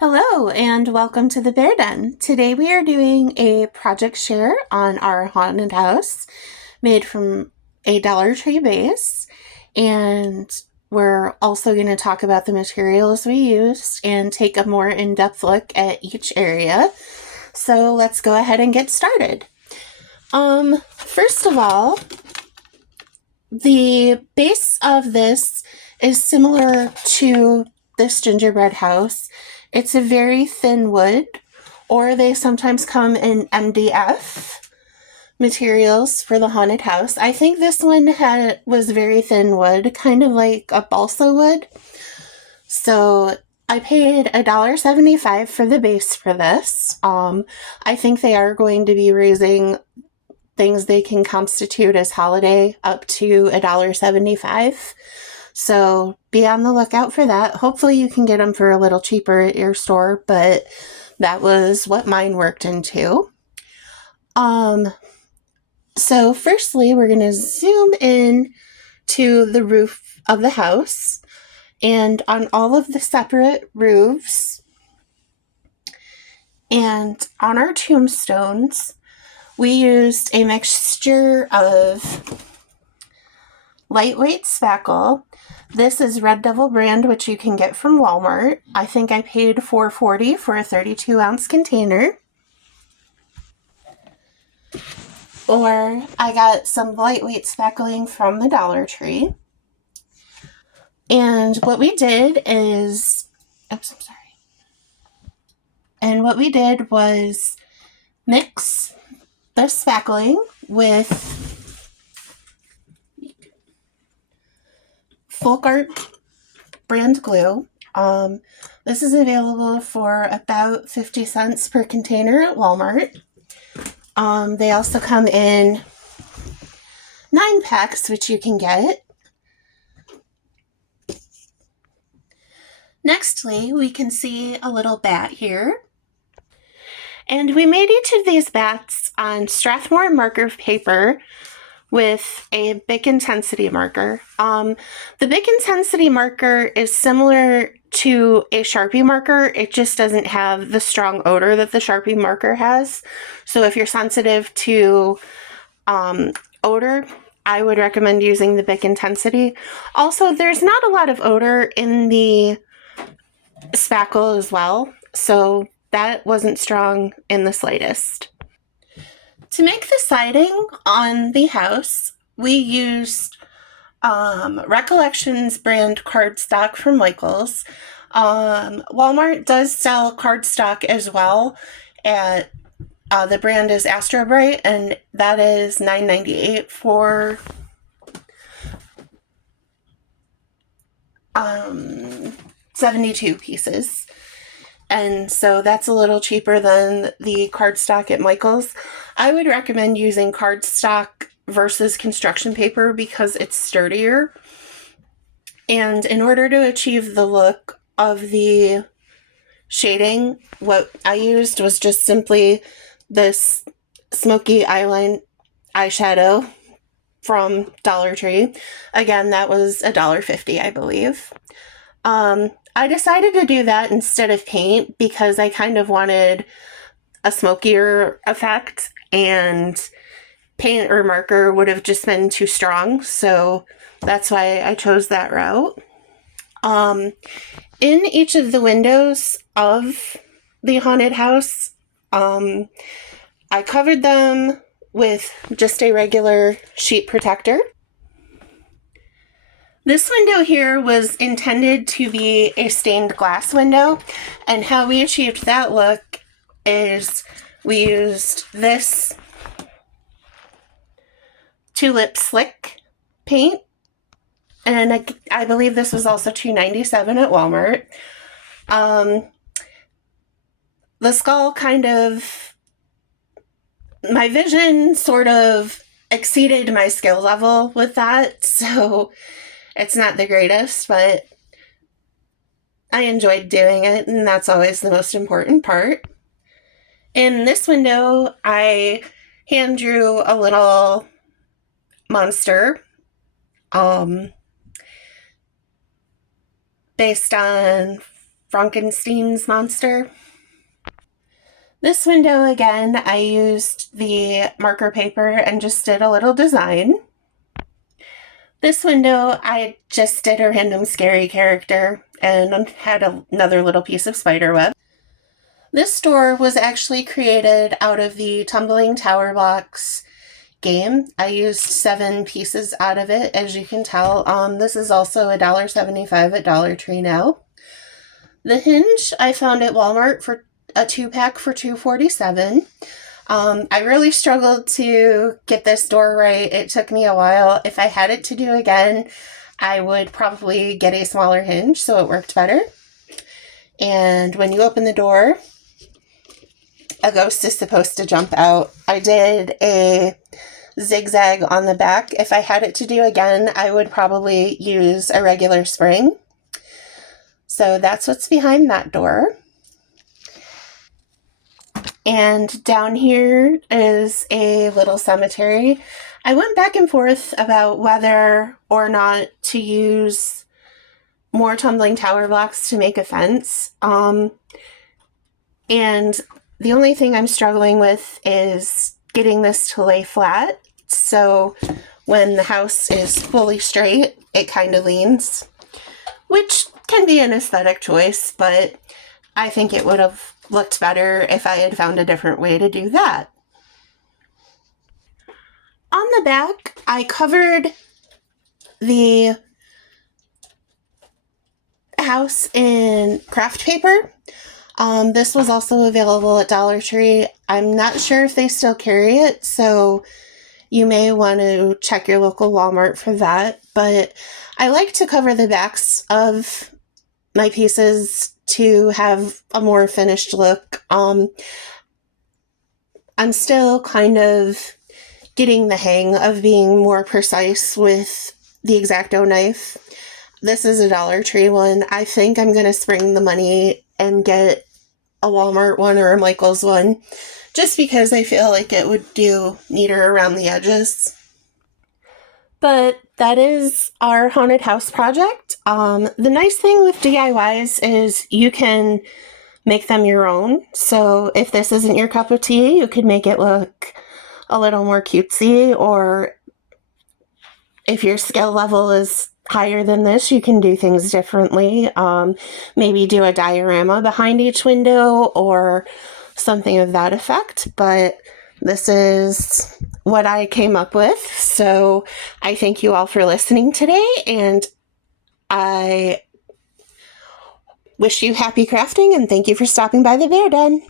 Hello and welcome to the Bear Den. Today we are doing a project share on our haunted house made from a Dollar Tree base, and we're also going to talk about the materials we used and take a more in-depth look at each area. So let's go ahead and get started. First of all, the base of this is similar to this gingerbread house. It's a very thin wood, or they sometimes come in MDF materials for the haunted house. I think this one was very thin wood, kind of like a balsa wood. So I paid $1.75 for the base for this. I think they are going to be raising things they can constitute as holiday up to $1.75. So be on the lookout for that. Hopefully you can get them for a little cheaper at your store, but that was what mine worked into. So firstly, we're going to zoom in to the roof of the house, and on all of the separate roofs and on our tombstones, we used a mixture of lightweight spackle. This is Red Devil brand, which you can get from Walmart. I think I paid $4.40 for a 32-ounce container. Or I got some lightweight spackling from the Dollar Tree. And what we did is, And what we did was mix the spackling with Folk Art brand glue. This is available for about 50 cents per container at Walmart. They also come in 9 packs, which you can get. Nextly, we can see a little bat here. And we made each of these bats on Strathmore marker paper with a Bic Intensity marker. The Bic Intensity marker is similar to a Sharpie marker. It just doesn't have the strong odor that the Sharpie marker has. So if you're sensitive to odor, I would recommend using the Bic Intensity. Also, there's not a lot of odor in the spackle as well, so that wasn't strong in the slightest. To make the siding on the house, we used Recollections brand cardstock from Michaels. Walmart does sell cardstock as well. The brand is Astro Bright, and that is $9.98 for 72 pieces. And so that's a little cheaper than the cardstock at Michael's. I would recommend using cardstock versus construction paper because it's sturdier. And in order to achieve the look of the shading, what I used was just simply this smoky eyeshadow from Dollar Tree. Again, that was $1.50, I believe. I decided to do that instead of paint because I kind of wanted a smokier effect, and paint or marker would have just been too strong, so that's why I chose that route. In each of the windows of the haunted house, I covered them with just a regular sheet protector. This window here was intended to be a stained glass window, and how we achieved that look is we used this Tulip Slick paint, and I believe this was also $2.97 at Walmart. The skull my vision sort of exceeded my skill level with that, so it's not the greatest, but I enjoyed doing it, and that's always the most important part. In this window, I hand drew a little monster based on Frankenstein's monster. This window, again, I used the marker paper and just did a little design. This window, I just did a random scary character and had another little piece of spider web. This door was actually created out of the Tumbling Tower Blocks game. I used 7 pieces out of it, as you can tell. This is also $1.75 at Dollar Tree now. The hinge I found at Walmart for a 2-pack for $2.47. I really struggled to get this door right. It took me a while. If I had it to do again, I would probably get a smaller hinge so it worked better. And when you open the door, a ghost is supposed to jump out. I did a zigzag on the back. If I had it to do again, I would probably use a regular spring. So that's what's behind that door. And down here is a little cemetery. I went back and forth about whether or not to use more tumbling tower blocks to make a fence. And the only thing I'm struggling with is getting this to lay flat. So when the house is fully straight, it kind of leans, which can be an aesthetic choice, but I think it would have looked better if I had found a different way to do that. On the back, I covered the house in craft paper. This was also available at Dollar Tree. I'm not sure if they still carry it, so you may want to check your local Walmart for that. But I like to cover the backs of my pieces to have a more finished look. I'm still kind of getting the hang of being more precise with the X-Acto knife. This is a Dollar Tree one. I think I'm going to spring the money and get a Walmart one or a Michael's one, just because I feel like it would do neater around the edges. But that is our haunted house project. The nice thing with DIYs is you can make them your own. So if this isn't your cup of tea, you could make it look a little more cutesy, or if your skill level is higher than this, you can do things differently. Maybe do a diorama behind each window or something of that effect. But this is what I came up with. So I thank you all for listening today, and I wish you happy crafting, and thank you for stopping by the Bear Den.